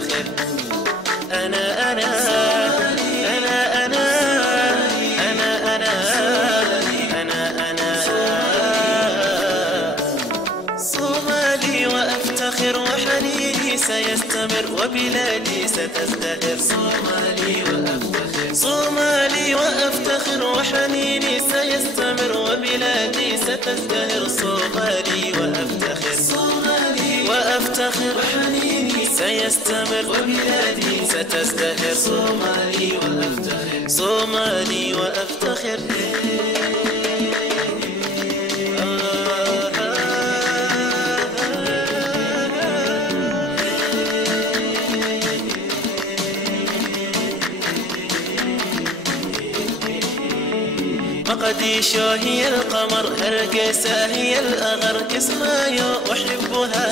وأفتخر. أنا أنا أنا أنا أنا أنا أنا صومالي وأفتخر، وحنيني سيستمر وبلادي ستزدهر. صومالي وأفتخر، صومالي وأفتخر، وحنيني سيستمر وبلادي ستزدهر. صومالي وأفتخر، صومالي وأفتخر، وحنيني سيستمر وبلادي ستزدهر. صومالي وأفتخر، صومالي وأفتخر. مقديشو هي القمر، هرقسة هي الأغر، كسمايو أحبها.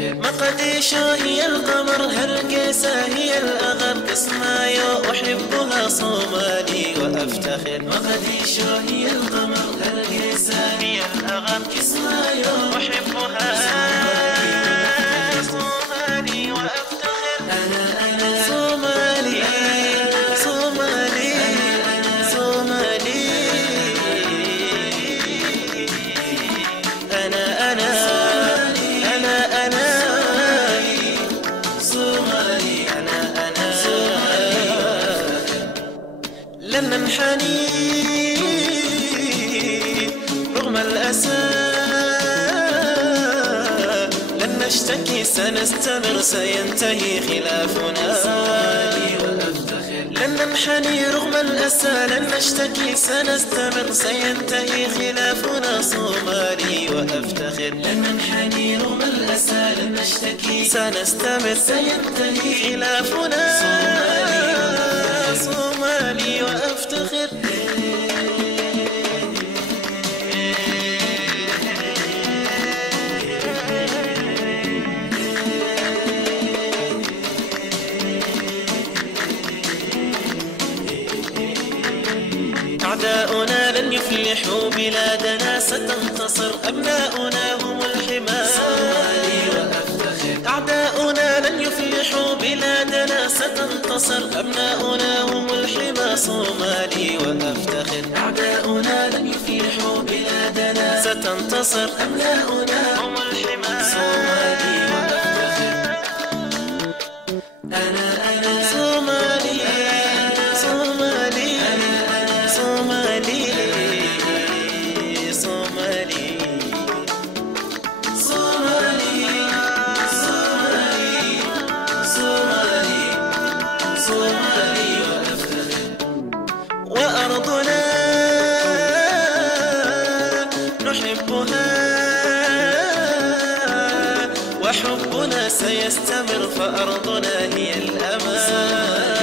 مقديشو هي القمر، هرقسة هي الأغر، كسمايو أحبها. صومالي وأفتخر. مقديشو هي القمر، هرقسة هي الأغر، كسمايو أحبها. صومالي وأفتخر. أنا صومالي، صومالي صومالي. أنا أنا أنا أنا صومالي. أنا لن ننحني رغم الأسى، لن نشتكي سنستمر سينتهي خلافنا. لن ننحني رغم الأسى، لن نشتكي سنستمر سينتهي خلافنا. صومالي وأفتخر. لن ننحني رغم الأسى، لن نشتكي سنستمر سينتهي خلافنا. صومالي وأفتخر. أعداؤنا لن يفلحوا، بلادنا ستنتصر، أبناؤنا هم الحمى. أعداؤنا لن يفلحوا، بلادنا ستنتصر، أبناؤنا هم الحمى. صومالي وأفتخر. أعداؤنا لن يفلحوا، بلادنا ستنتصر، أبناؤنا هم الحمى. صومالي وأفتخر. أنا صومالي، صومالي صومالي صومالي صومالي صومالي صومالي صومالي وأفتخر. وأرضنا نحبها، وحبنا سيستمر، فأرضنا هي الأمان.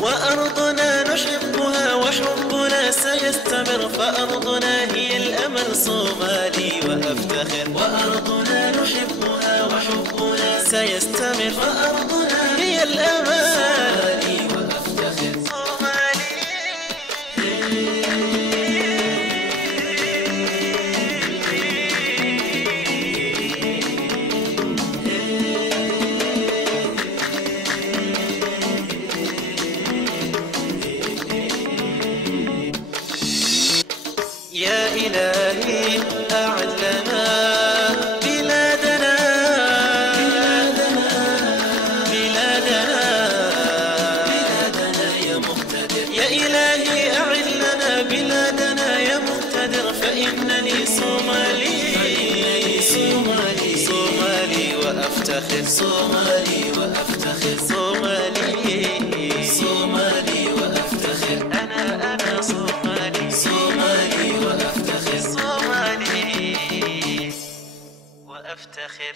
وأرضنا نحبها، وحبنا سيستمر، فأرضنا هي الأمل. صومالي وأفتخر. وأرضنا نحبها، وحبنا سيستمر، فأرضنا هي الأمل. صومالي وأفتخر. صومالي. يا إلهي أعد لنا بلادنا، بلادنا بلادنا بلادنا يا مقتدر. يا إلهي أعد لنا بلادنا يا مقتدر، فإنني صومالي، صومالي صومالي وأفتخر. صومالي وأفتخر. صومالي، صومالي وأفتخر. أنا صومالي، صومالي وأفتخر. صومالي وأفتخر.